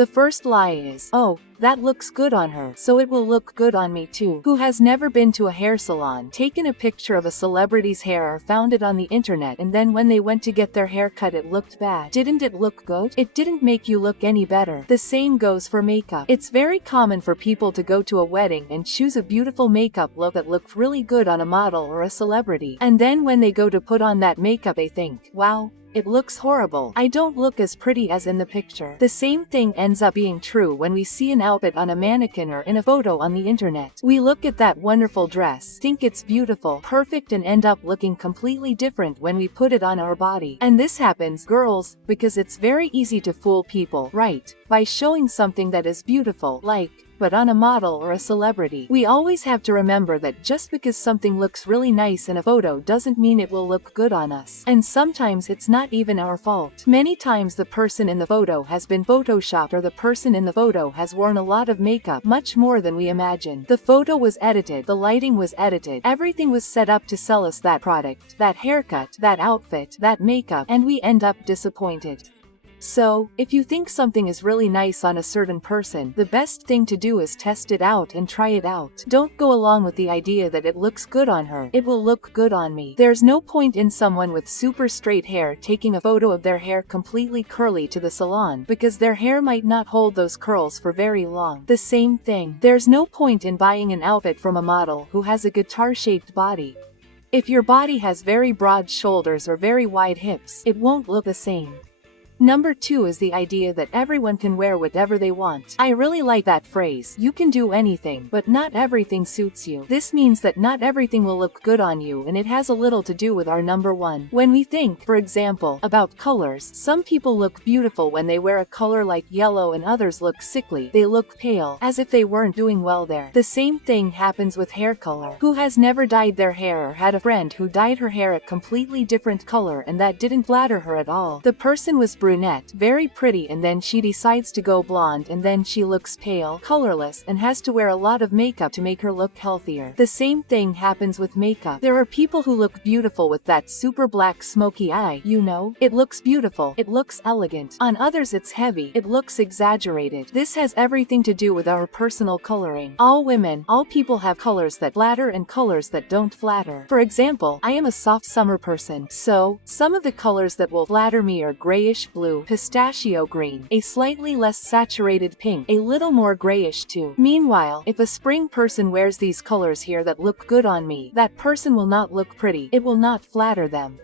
The first lie is, oh, that looks good on her, so it will look good on me too. Who has never been to a hair salon, taken a picture of a celebrity's hair or found it on the internet, and then when they went to get their hair cut it looked bad? Didn't it look good? It didn't make you look any better. The same goes for makeup. It's very common for people to go to a wedding and choose a beautiful makeup look that looked really good on a model or a celebrity. And then when they go to put on that makeup they think, wow, it looks horrible. I don't look as pretty as in the picture. The same thing ends up being true when we see an outfit on a mannequin or in a photo on the internet. We look at that wonderful dress, think it's beautiful, perfect, and end up looking completely different when we put it on our body. And this happens, girls, because it's very easy to fool people, right? By showing something that is beautiful, but on a model or a celebrity. We always have to remember that just because something looks really nice in a photo doesn't mean it will look good on us. And sometimes it's not even our fault. Many times the person in the photo has been photoshopped, or the person in the photo has worn a lot of makeup, much more than we imagine. The photo was edited, the lighting was edited, everything was set up to sell us that product, that haircut, that outfit, that makeup, and we end up disappointed. So, if you think something is really nice on a certain person, the best thing to do is test it out and try it out. Don't go along with the idea that it looks good on her, it will look good on me. There's no point in someone with super straight hair taking a photo of their hair completely curly to the salon, because their hair might not hold those curls for very long. The same thing. There's no point in buying an outfit from a model who has a guitar-shaped body. If your body has very broad shoulders or very wide hips, it won't look the same. Number 2 is the idea that everyone can wear whatever they want. I really like that phrase. You can do anything, but not everything suits you. This means that not everything will look good on you, and it has a little to do with our number 1. When we think, for example, about colors, some people look beautiful when they wear a color like yellow and others look sickly. They look pale, as if they weren't doing well there. The same thing happens with hair color. Who has never dyed their hair or had a friend who dyed her hair a completely different color and that didn't flatter her at all? The person was brunette, very pretty, and then she decides to go blonde, and then she looks pale, colorless, and has to wear a lot of makeup to make her look healthier. The same thing happens with makeup. There are people who look beautiful with that super black smoky eye, you know? It looks beautiful, it looks elegant. On others it's heavy, it looks exaggerated. This has everything to do with our personal coloring. All women, all people have colors that flatter and colors that don't flatter. For example, I am a soft summer person, so some of the colors that will flatter me are grayish blue, pistachio green, a slightly less saturated pink, a little more grayish too. Meanwhile, if a spring person wears these colors here that look good on me, that person will not look pretty, it will not flatter them.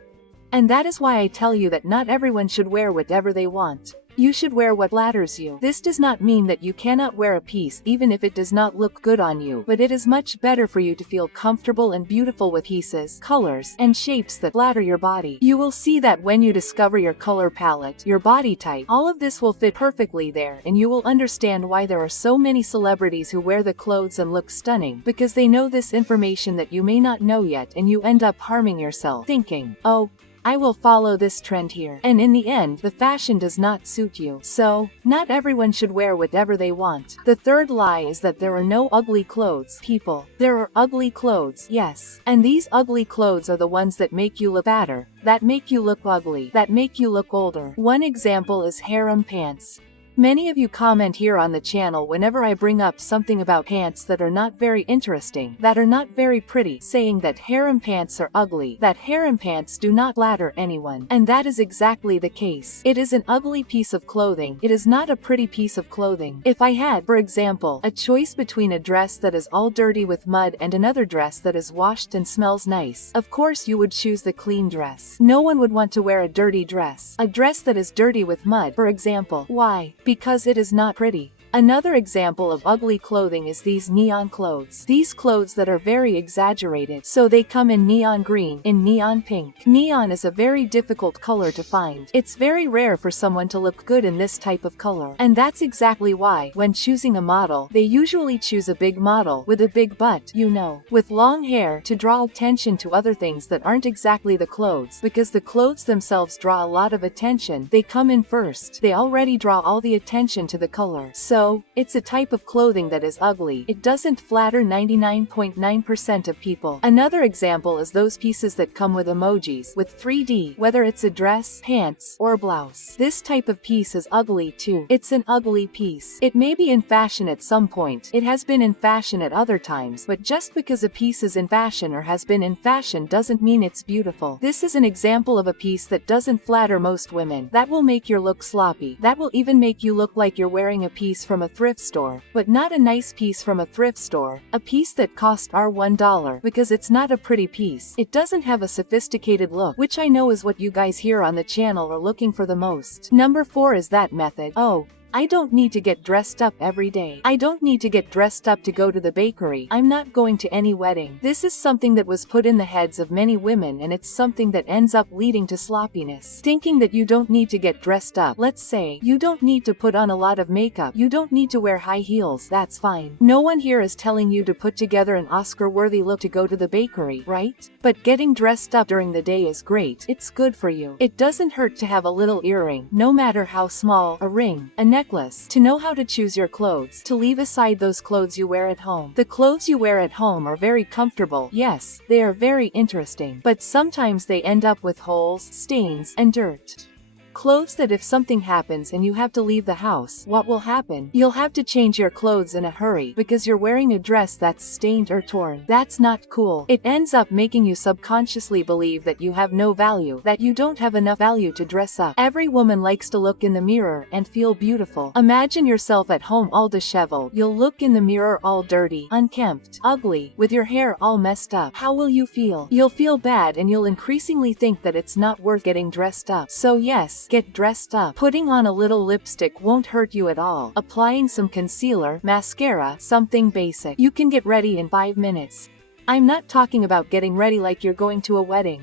And that is why I tell you that not everyone should wear whatever they want. You should wear what flatters you. This does not mean that you cannot wear a piece even if it does not look good on you, but it is much better for you to feel comfortable and beautiful with pieces, colors, and shapes that flatter your body. You will see that when you discover your color palette, your body type, all of this will fit perfectly there, and you will understand why there are so many celebrities who wear the clothes and look stunning, because they know this information that you may not know yet, and you end up harming yourself, thinking, oh, I will follow this trend here. And in the end, the fashion does not suit you. So, not everyone should wear whatever they want. The third lie is that there are no ugly clothes. People, there are ugly clothes, yes. And these ugly clothes are the ones that make you look fatter, that make you look ugly, that make you look older. One example is harem pants. Many of you comment here on the channel whenever I bring up something about pants that are not very interesting, that are not very pretty, saying that harem pants are ugly, that harem pants do not flatter anyone. And that is exactly the case. It is an ugly piece of clothing. It is not a pretty piece of clothing. If I had, for example, a choice between a dress that is all dirty with mud and another dress that is washed and smells nice, of course you would choose the clean dress. No one would want to wear a dirty dress. A dress that is dirty with mud, for example. Why? Because it is not pretty. Another example of ugly clothing is these neon clothes. These clothes that are very exaggerated. So they come in neon green, in neon pink. Neon is a very difficult color to find. It's very rare for someone to look good in this type of color. And that's exactly why, when choosing a model, they usually choose a big model with a big butt, you know, with long hair, to draw attention to other things that aren't exactly the clothes, because the clothes themselves draw a lot of attention. They come in first. They already draw all the attention to the color. So So, it's a type of clothing that is ugly. It doesn't flatter 99.9% of people. Another example is those pieces that come with emojis, with 3D, whether it's a dress, pants, or blouse. This type of piece is ugly too. It's an ugly piece. It may be in fashion at some point. It has been in fashion at other times, but just because a piece is in fashion or has been in fashion doesn't mean it's beautiful. This is an example of a piece that doesn't flatter most women. That will make your look sloppy. That will even make you look like you're wearing a piece from a thrift store, but not a nice piece from a thrift store. A piece that cost $1 because it's not a pretty piece. It doesn't have a sophisticated look, which I know is what you guys here on the channel are looking for the most. Number 4 is that method. Oh, I don't need to get dressed up every day. I don't need to get dressed up to go to the bakery. I'm not going to any wedding. This is something that was put in the heads of many women, and it's something that ends up leading to sloppiness. Thinking that you don't need to get dressed up. Let's say, you don't need to put on a lot of makeup. You don't need to wear high heels. That's fine. No one here is telling you to put together an Oscar-worthy look to go to the bakery, right? But getting dressed up during the day is great. It's good for you. It doesn't hurt to have a little earring, no matter how small, a ring, a necklace, to know how to choose your clothes, to leave aside those clothes you wear at home. The clothes you wear at home are very comfortable. Yes, they are very interesting, but sometimes they end up with holes, stains, and dirt. Clothes that if something happens and you have to leave the house, what will happen? You'll have to change your clothes in a hurry because you're wearing a dress that's stained or torn. That's not cool. It ends up making you subconsciously believe that you have no value, that you don't have enough value to dress up. Every woman likes to look in the mirror and feel beautiful. Imagine yourself at home all disheveled. You'll look in the mirror all dirty, unkempt, ugly, with your hair all messed up. How will you feel? You'll feel bad, and you'll increasingly think that it's not worth getting dressed up. So yes, get dressed up. Putting on a little lipstick won't hurt you at all. Applying some concealer, mascara, something basic. You can get ready in 5 minutes. I'm not talking about getting ready like you're going to a wedding.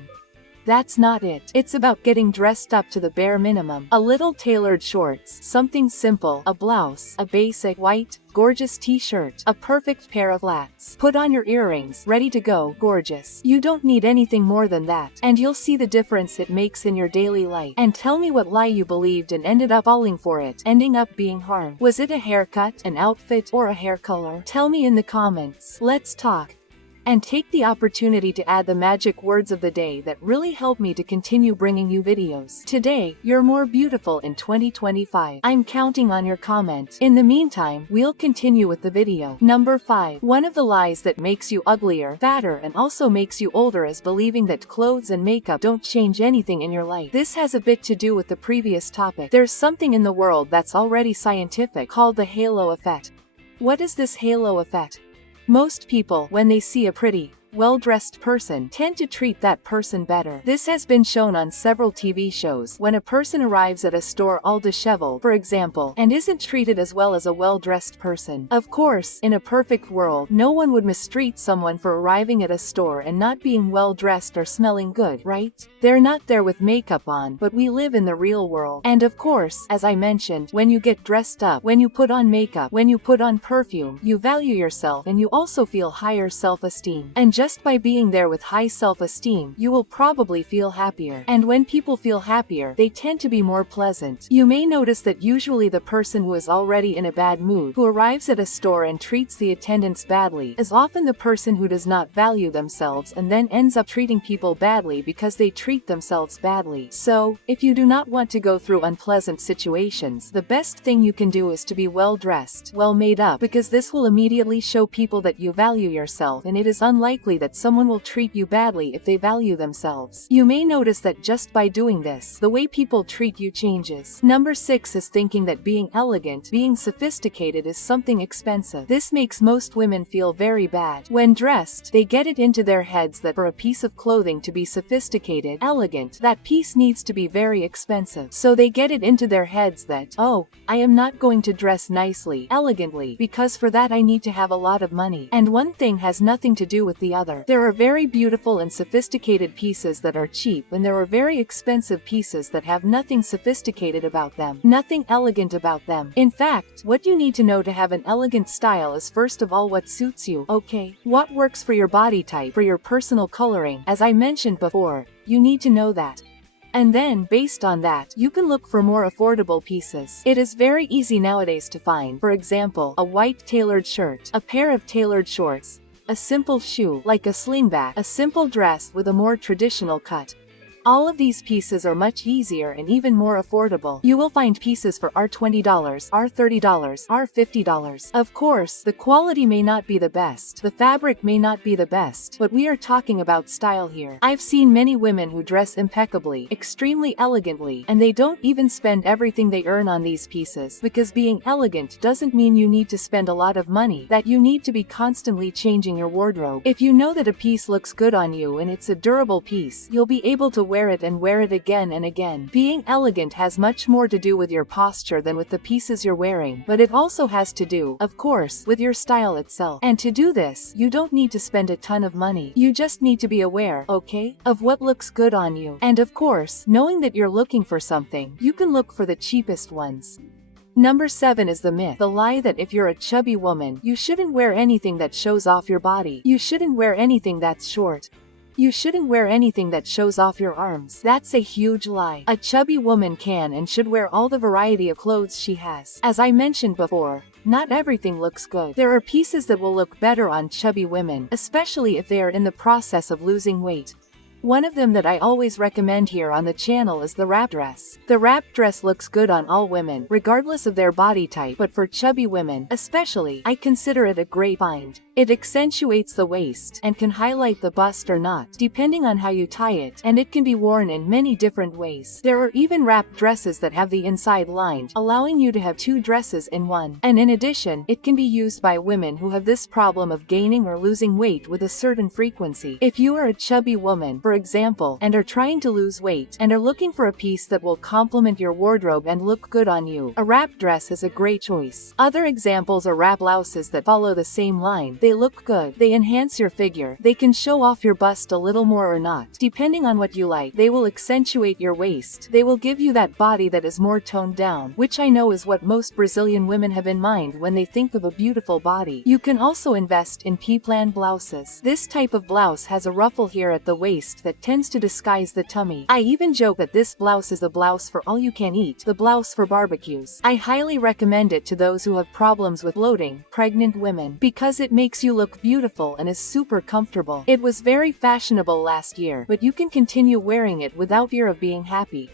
That's not it. It's about getting dressed up to the bare minimum. A little tailored shorts, something simple, a blouse, a basic white, gorgeous t-shirt, a perfect pair of flats. Put on your earrings, ready to go, gorgeous. You don't need anything more than that, and you'll see the difference it makes in your daily life. And tell me what lie you believed and ended up falling for it, ending up being harmed. Was it a haircut, an outfit, or a hair color? Tell me in the comments. Let's talk. And take the opportunity to add the magic words of the day that really help me to continue bringing you videos. Today, you're more beautiful in 2025. I'm counting on your comment. In the meantime, we'll continue with the video. Number 5. One of the lies that makes you uglier, fatter, and also makes you older is believing that clothes and makeup don't change anything in your life. This has a bit to do with the previous topic. There's something in the world that's already scientific called the halo effect. What is this halo effect? Most people, when they see a pretty, well-dressed person, tend to treat that person better. This has been shown on several TV shows. When a person arrives at a store all disheveled, for example, and isn't treated as well as a well-dressed person. Of course, in a perfect world, no one would mistreat someone for arriving at a store and not being well-dressed or smelling good, right? They're not there with makeup on, but we live in the real world. And of course, as I mentioned, when you get dressed up, when you put on makeup, when you put on perfume, you value yourself and you also feel higher self-esteem. And just by being there with high self-esteem, you will probably feel happier. And when people feel happier, they tend to be more pleasant. You may notice that usually the person who is already in a bad mood, who arrives at a store and treats the attendants badly, is often the person who does not value themselves and then ends up treating people badly because they treat themselves badly. So, if you do not want to go through unpleasant situations, the best thing you can do is to be well dressed, well made up, because this will immediately show people that you value yourself, and it is unlikely that someone will treat you badly if they value themselves. You may notice that just by doing this, the way people treat you changes. Number 6 is thinking that being elegant, being sophisticated is something expensive. This makes most women feel very bad. When dressed, they get it into their heads that for a piece of clothing to be sophisticated, elegant, that piece needs to be very expensive. So they get it into their heads that, oh, I am not going to dress nicely, elegantly, because for that I need to have a lot of money. And one thing has nothing to do with the other. There are very beautiful and sophisticated pieces that are cheap, and there are very expensive pieces that have nothing sophisticated about them, nothing elegant about them. In fact, what you need to know to have an elegant style is first of all what suits you, okay? What works for your body type, for your personal coloring. As I mentioned before, you need to know that. And then, based on that, you can look for more affordable pieces. It is very easy nowadays to find, for example, a white tailored shirt, a pair of tailored shorts, a simple shoe, like a slingback, a simple dress with a more traditional cut. All of these pieces are much easier and even more affordable. You will find pieces for $20, $30, $50. Of course, the quality may not be the best, the fabric may not be the best, but we are talking about style here. I've seen many women who dress impeccably, extremely elegantly, and they don't even spend everything they earn on these pieces, because being elegant doesn't mean you need to spend a lot of money, that you need to be constantly changing your wardrobe. If you know that a piece looks good on you and it's a durable piece, you'll be able to wear it and wear it again and again. Being elegant has much more to do with your posture than with the pieces you're wearing, but it also has to do, of course, with your style itself. And to do this, you don't need to spend a ton of money. You just need to be aware, okay, of what looks good on you. And of course, knowing that you're looking for something, you can look for the cheapest ones. Number 7 is the myth, the lie that if you're a chubby woman, you shouldn't wear anything that shows off your body. You shouldn't wear anything that's short. You shouldn't wear anything that shows off your arms. That's a huge lie. A chubby woman can and should wear all the variety of clothes she has. As I mentioned before, not everything looks good. There are pieces that will look better on chubby women, especially if they are in the process of losing weight. One of them that I always recommend here on the channel is the wrap dress. The wrap dress looks good on all women, regardless of their body type, but for chubby women, especially, I consider it a great find. It accentuates the waist and can highlight the bust or not, depending on how you tie it, and it can be worn in many different ways. There are even wrap dresses that have the inside lined, allowing you to have 2 dresses in one. And in addition, it can be used by women who have this problem of gaining or losing weight with a certain frequency. If you are a chubby woman, for example, and are trying to lose weight, and are looking for a piece that will complement your wardrobe and look good on you, a wrap dress is a great choice. Other examples are wrap blouses that follow the same line. They look good, they enhance your figure, they can show off your bust a little more or not, depending on what you like. They will accentuate your waist, they will give you that body that is more toned down, which I know is what most Brazilian women have in mind when they think of a beautiful body. You can also invest in P-plan blouses. This type of blouse has a ruffle here at the waist that tends to disguise the tummy. I even joke that this blouse is a blouse for all you can eat, the blouse for barbecues. I highly recommend it to those who have problems with bloating, pregnant women, because it makes you look beautiful and is super comfortable. It was very fashionable last year, but you can continue wearing it without fear of being happy.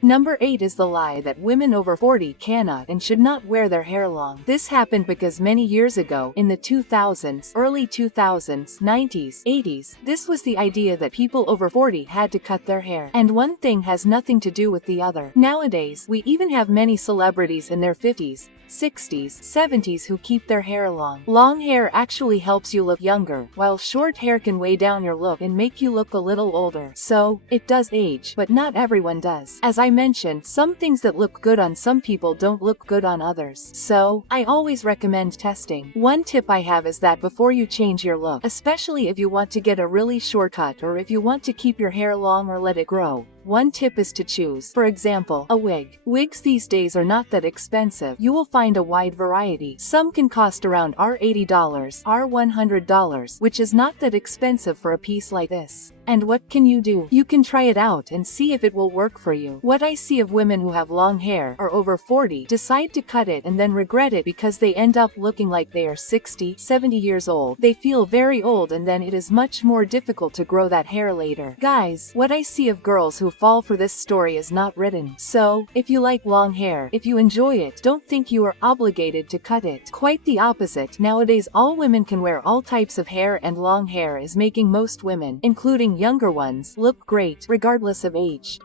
Number 8 is the lie that women over 40 cannot and should not wear their hair long. This happened because many years ago, in the 2000s, early 2000s, 90s, 80s, this was the idea that people over 40 had to cut their hair. And one thing has nothing to do with the other. Nowadays, we even have many celebrities in their 50s, 60s, 70s who keep their hair long. Long hair actually helps you look younger, while short hair can weigh down your look and make you look a little older. So, it does age, but not everyone does. As I mentioned, some things that look good on some people don't look good on others. So, I always recommend testing. One tip I have is that before you change your look, especially if you want to get a really short cut or if you want to keep your hair long or let it grow, one tip is to choose, for example, a wig. Wigs these days are not that expensive. You will find a wide variety. Some can cost around $80, $100, which is not that expensive for a piece like this. And what can you do? You can try it out and see if it will work for you. What I see of women who have long hair, or over 40, decide to cut it and then regret it because they end up looking like they are 60, 70 years old. They feel very old and then it is much more difficult to grow that hair later. Guys, what I see of girls who fall for this story is not written. So, if you like long hair, if you enjoy it, don't think you are obligated to cut it. Quite the opposite. Nowadays all women can wear all types of hair, and long hair is making most women, including younger ones, look great, regardless of age.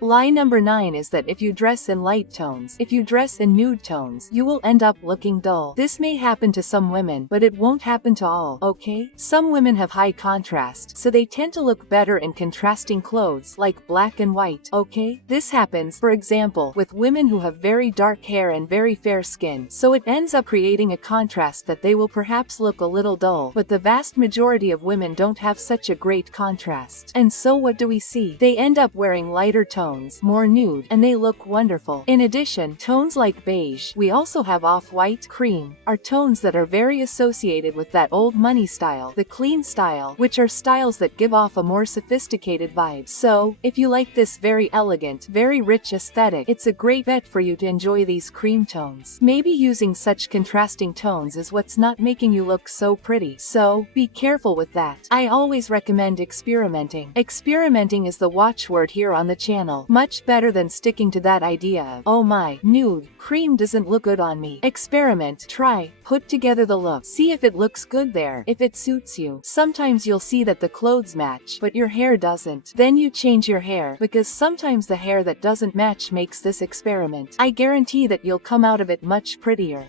Lie number 9 is that if you dress in light tones, if you dress in nude tones, you will end up looking dull. This may happen to some women, but it won't happen to all, okay? Some women have high contrast, so they tend to look better in contrasting clothes, like black and white, okay? This happens, for example, with women who have very dark hair and very fair skin, so it ends up creating a contrast that they will perhaps look a little dull, but the vast majority of women don't have such a great contrast. And so what do we see? They end up wearing lighter tones, tones, more nude, and they look wonderful. In addition, tones like beige, we also have off-white, cream, are tones that are very associated with that old money style, the clean style, which are styles that give off a more sophisticated vibe. So, if you like this very elegant, very rich aesthetic, it's a great bet for you to enjoy these cream tones. Maybe using such contrasting tones is what's not making you look so pretty, so be careful with that. I always recommend experimenting. Experimenting is the watchword here on the channel. Much better than sticking to that idea of, oh my, nude, cream doesn't look good on me. Experiment, try, put together the look, see if it looks good there, if it suits you. Sometimes you'll see that the clothes match, but your hair doesn't. Then you change your hair, because sometimes the hair that doesn't match makes this experiment. I guarantee that you'll come out of it much prettier.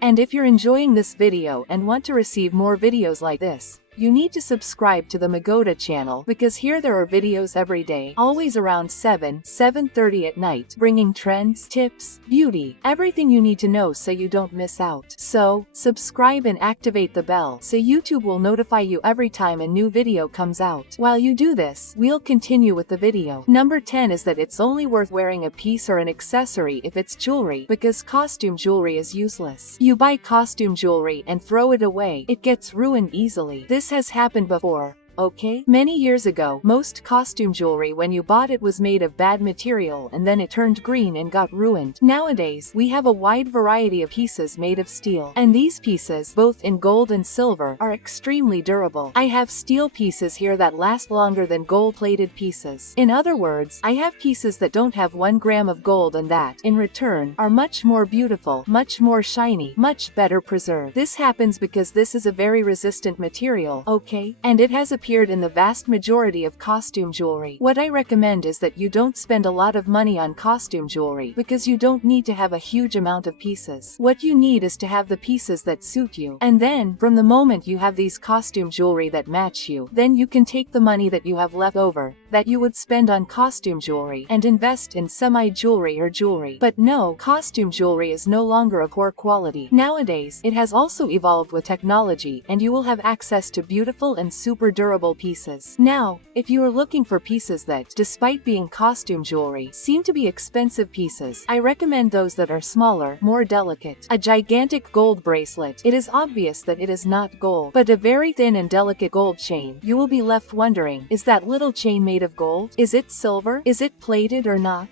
And if you're enjoying this video and want to receive more videos like this, you need to subscribe to the Magoda channel, because here there are videos every day, always around 7:30 at night, bringing trends, tips, beauty, everything you need to know so you don't miss out. So, subscribe and activate the bell so YouTube will notify you every time a new video comes out. While you do this, we'll continue with the video. Number 10 is that it's only worth wearing a piece or an accessory if it's jewelry, because costume jewelry is useless. You buy costume jewelry and throw it away, it gets ruined easily. This has happened before. Okay? Many years ago, most costume jewelry when you bought it was made of bad material and then it turned green and got ruined. Nowadays, we have a wide variety of pieces made of steel. And these pieces, both in gold and silver, are extremely durable. I have steel pieces here that last longer than gold-plated pieces. In other words, I have pieces that don't have 1 gram of gold and that, in return, are much more beautiful, much more shiny, much better preserved. This happens because this is a very resistant material, okay? And it has appeared in the vast majority of costume jewelry. What I recommend is that you don't spend a lot of money on costume jewelry, because you don't need to have a huge amount of pieces. What you need is to have the pieces that suit you. And then, from the moment you have these costume jewelry that match you, then you can take the money that you have left over, that you would spend on costume jewelry, and invest in semi-jewelry or jewelry. But no, costume jewelry is no longer of poor quality. Nowadays, it has also evolved with technology, and you will have access to beautiful and super durable pieces. Now, if you are looking for pieces that, despite being costume jewelry, seem to be expensive pieces, I recommend those that are smaller, more delicate. A gigantic gold bracelet, it is obvious that it is not gold, but a very thin and delicate gold chain. You will be left wondering, is that little chain made of gold? Is it silver? Is it plated or not?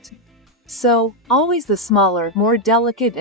So, always the smaller, more delicate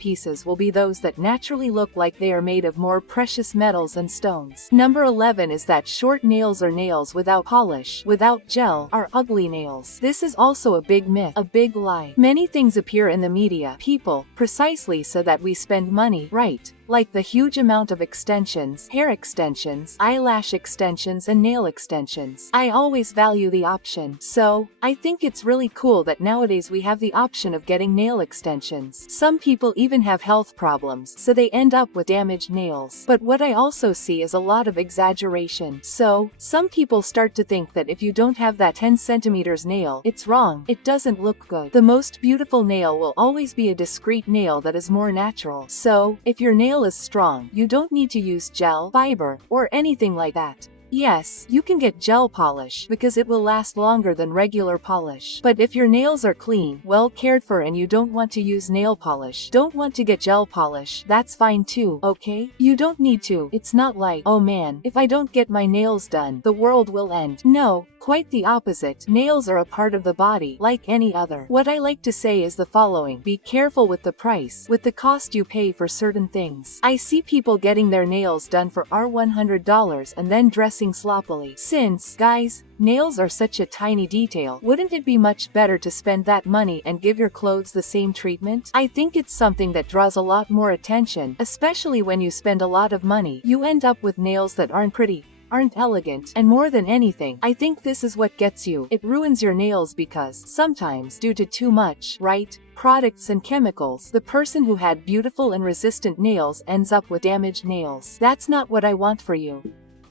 pieces will be those that naturally look like they are made of more precious metals and stones. Number 11 is that short nails or nails without polish, without gel, are ugly nails. This is also a big myth, a big lie. Many things appear in the media, people, precisely so that we spend money, right? Like the huge amount of extensions, hair extensions, eyelash extensions and nail extensions. I always value the option. So, I think it's really cool that nowadays we have the option of getting nail extensions. Some people even have health problems, so they end up with damaged nails. But what I also see is a lot of exaggeration. So, some people start to think that if you don't have that 10 centimeters nail, it's wrong. It doesn't look good. The most beautiful nail will always be a discreet nail that is more natural. So, if your nail is strong, you don't need to use gel, fiber, or anything like that. Yes, you can get gel polish because it will last longer than regular polish. But if your nails are clean, well cared for and you don't want to use nail polish, don't want to get gel polish, that's fine too, okay? You don't need to. It's not like, oh man, if I don't get my nails done, the world will end. No, quite the opposite. Nails are a part of the body, like any other. What I like to say is the following: be careful with the price, with the cost you pay for certain things. I see people getting their nails done for $100 and then dressing sloppily. Since, guys, nails are such a tiny detail, wouldn't it be much better to spend that money and give your clothes the same treatment? I think it's something that draws a lot more attention, especially when you spend a lot of money. You end up with nails that aren't pretty, aren't elegant, and more than anything, I think this is what gets you. It ruins your nails because, sometimes, due to too much, right, products and chemicals, the person who had beautiful and resistant nails ends up with damaged nails. That's not what I want for you.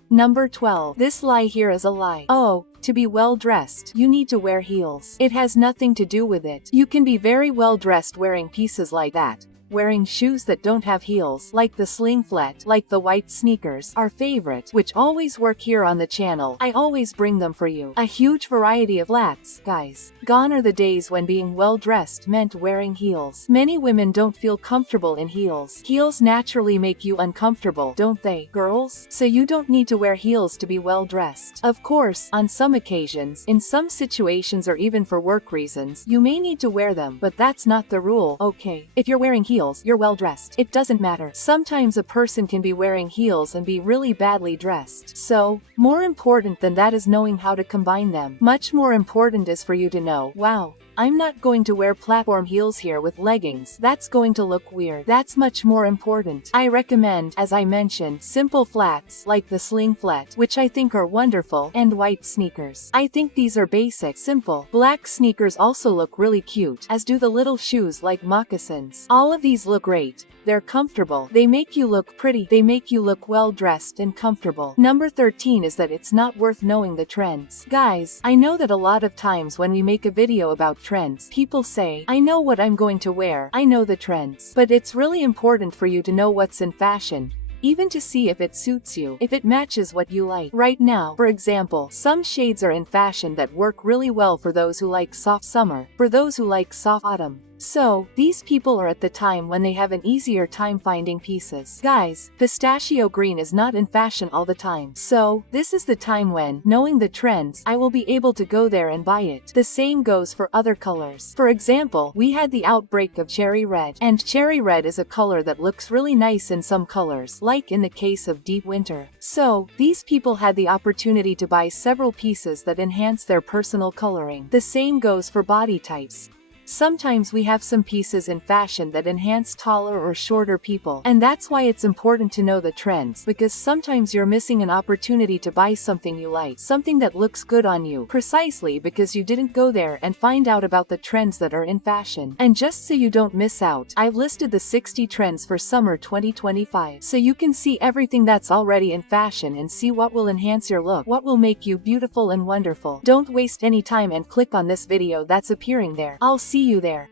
Number 12. This lie here is a lie. Oh, to be well dressed, you need to wear heels. It has nothing to do with it. You can be very well dressed wearing pieces like that. wearing shoes that don't have heels, like the sling flat, like the white sneakers, our favorite, which always work here on the channel. I always bring them for you. A huge variety of flats, guys. Gone are the days when being well dressed meant wearing heels. Many women don't feel comfortable in heels. Heels naturally make you uncomfortable, don't they, girls? So you don't need to wear heels to be well dressed. Of course, on some occasions, in some situations or even for work reasons, you may need to wear them, but that's not the rule, okay? If you're wearing heels, you're well dressed. It doesn't matter. Sometimes a person can be wearing heels and be really badly dressed. So, more important than that is knowing how to combine them. Much more important is for you to know, wow, I'm not going to wear platform heels here with leggings. That's going to look weird. That's much more important. I recommend, as I mentioned, simple flats like the sling flat, which I think are wonderful, and white sneakers. I think these are basic, simple. Black sneakers also look really cute, as do the little shoes like moccasins. All of these look great. They're comfortable. They make you look pretty. They make you look well dressed and comfortable. Number 13 is that it's not worth knowing the trends. Guys, I know that a lot of times when we make a video about trends, people say, I know what I'm going to wear. I know the trends. But it's really important for you to know what's in fashion. Even to see if it suits you, if it matches what you like. Right now, for example, some shades are in fashion that work really well for those who like soft summer, for those who like soft autumn. So, these people are at the time when they have an easier time finding pieces. Guys, pistachio green is not in fashion all the time. So, this is the time when, knowing the trends, I will be able to go there and buy it. The same goes for other colors. For example, we had the outbreak of cherry red, and cherry red is a color that looks really nice in some colors, like in the case of deep winter. So, these people had the opportunity to buy several pieces that enhance their personal coloring. The same goes for body types. Sometimes we have some pieces in fashion that enhance taller or shorter people, and that's why it's important to know the trends, because sometimes you're missing an opportunity to buy something you like, something that looks good on you, precisely because you didn't go there and find out about the trends that are in fashion. And just so you don't miss out, I've listed the 60 trends for summer 2025, so you can see everything that's already in fashion and see what will enhance your look, what will make you beautiful and wonderful. Don't waste any time and click on this video that's appearing there. I'll see you there.